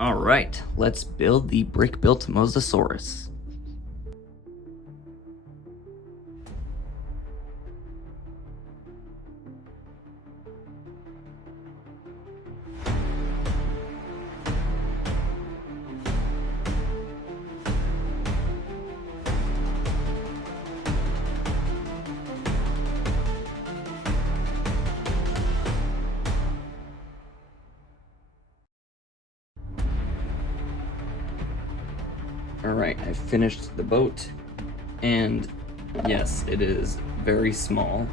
Alright, let's build the brick-built Mosasaurus. Alright, I finished the boat, and yes, it is very small.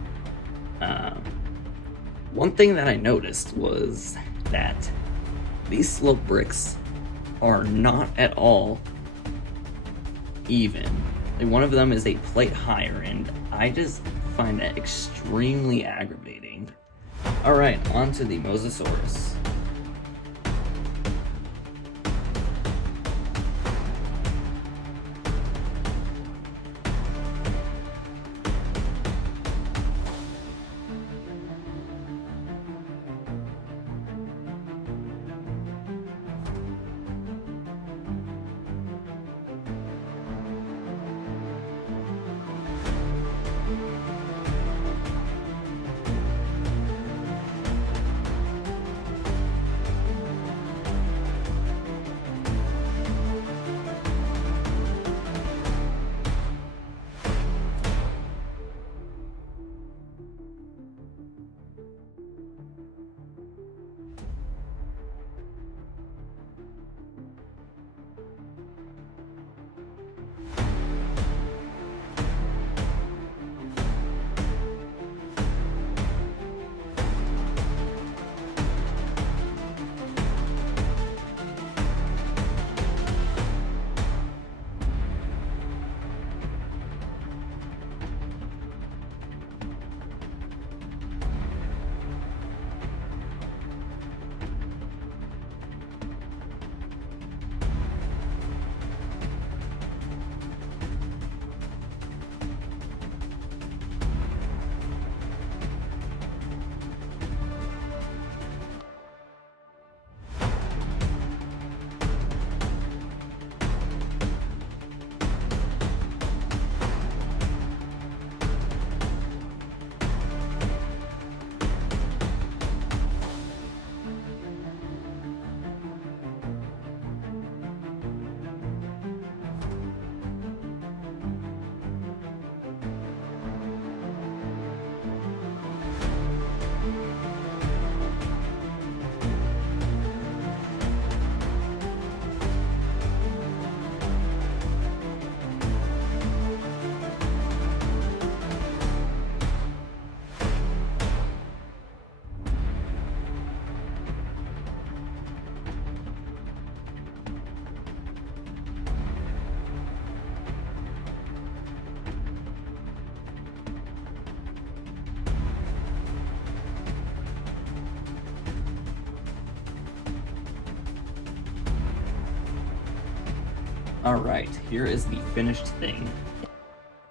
One thing that I noticed was that these slope bricks are not at all even. Like, one of them is a plate higher, and I just find that extremely aggravating. Alright, on to the Mosasaurus. Alright, here is the finished thing.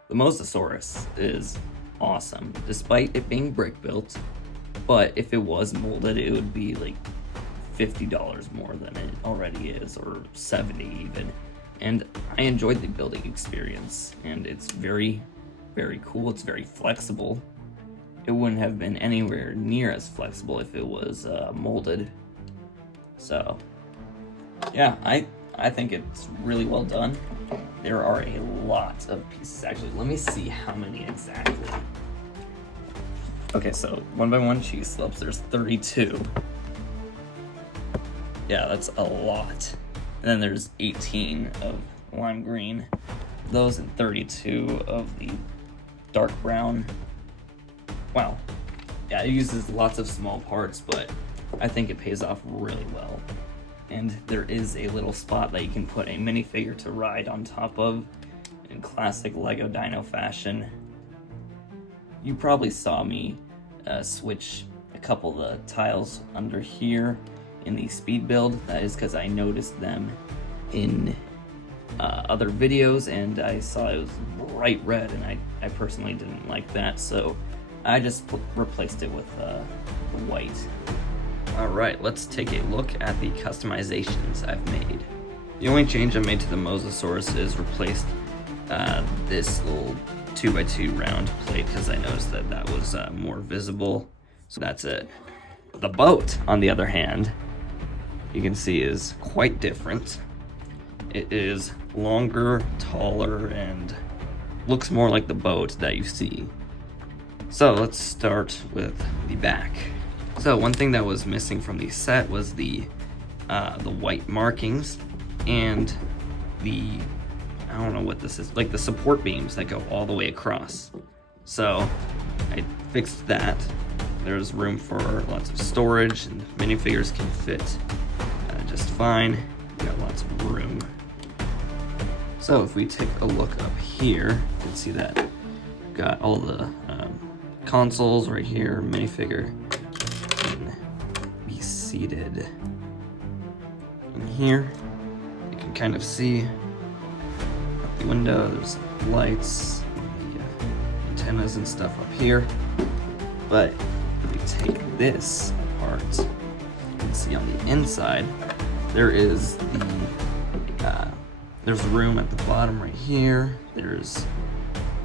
The Mosasaurus is awesome, despite it being brick built, but if it was molded, it would be like $50 more than it already is, or $70 even. And I enjoyed the building experience, and it's very, very cool. It's very flexible. It wouldn't have been anywhere near as flexible if it was molded. So, yeah, I think it's really well done. There are a lot of pieces, actually. Let me see how many exactly. Okay, so 1x1 cheese slopes, there's 32. Yeah, that's a lot. And then there's 18 of lime green. Those and 32 of the dark brown. Wow. Yeah, it uses lots of small parts, but I think it pays off really well. And there is a little spot that you can put a minifigure to ride on top of in classic Lego Dino fashion. You probably saw me switch a couple of the tiles under here in the speed build. That is because I noticed them in other videos and I saw it was bright red, and I personally didn't like that, so I just replaced it with the white. Alright, let's take a look at the customizations I've made. The only change I made to the Mosasaurus is replaced this little 2x2 round plate because I noticed that that was more visible. So that's it. The boat, on the other hand, you can see is quite different. It is longer, taller, and looks more like the boat that you see. So let's start with the back. So one thing that was missing from the set was the white markings and the, I don't know what this is, like the support beams that go all the way across. So I fixed that. There's room for lots of storage, and minifigures can fit just fine. We got lots of room. So if we take a look up here, you can see that we've got all the consoles right here. Minifigure can be seated in here. You can kind of see out the window. There's lights, the antennas and stuff up here. But if we take this apart, you can see on the inside there is there's room at the bottom right here. There's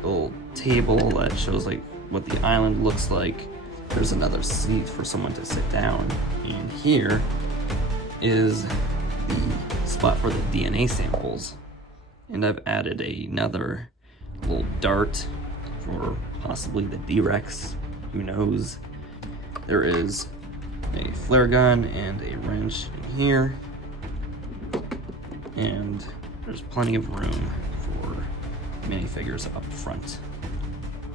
a little table that shows like what the island looks like. There's another seat for someone to sit down. And here is the spot for the DNA samples. And I've added another little dart for possibly the D-Rex. Who knows? There is a flare gun and a wrench in here. And there's plenty of room for minifigures up front.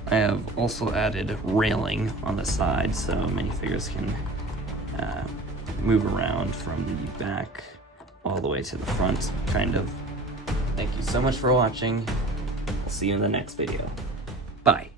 I have also added railing on the side so minifigures can move around from the back all the way to the front, kind of. Thank you so much for watching. I'll see you in the next video. Bye.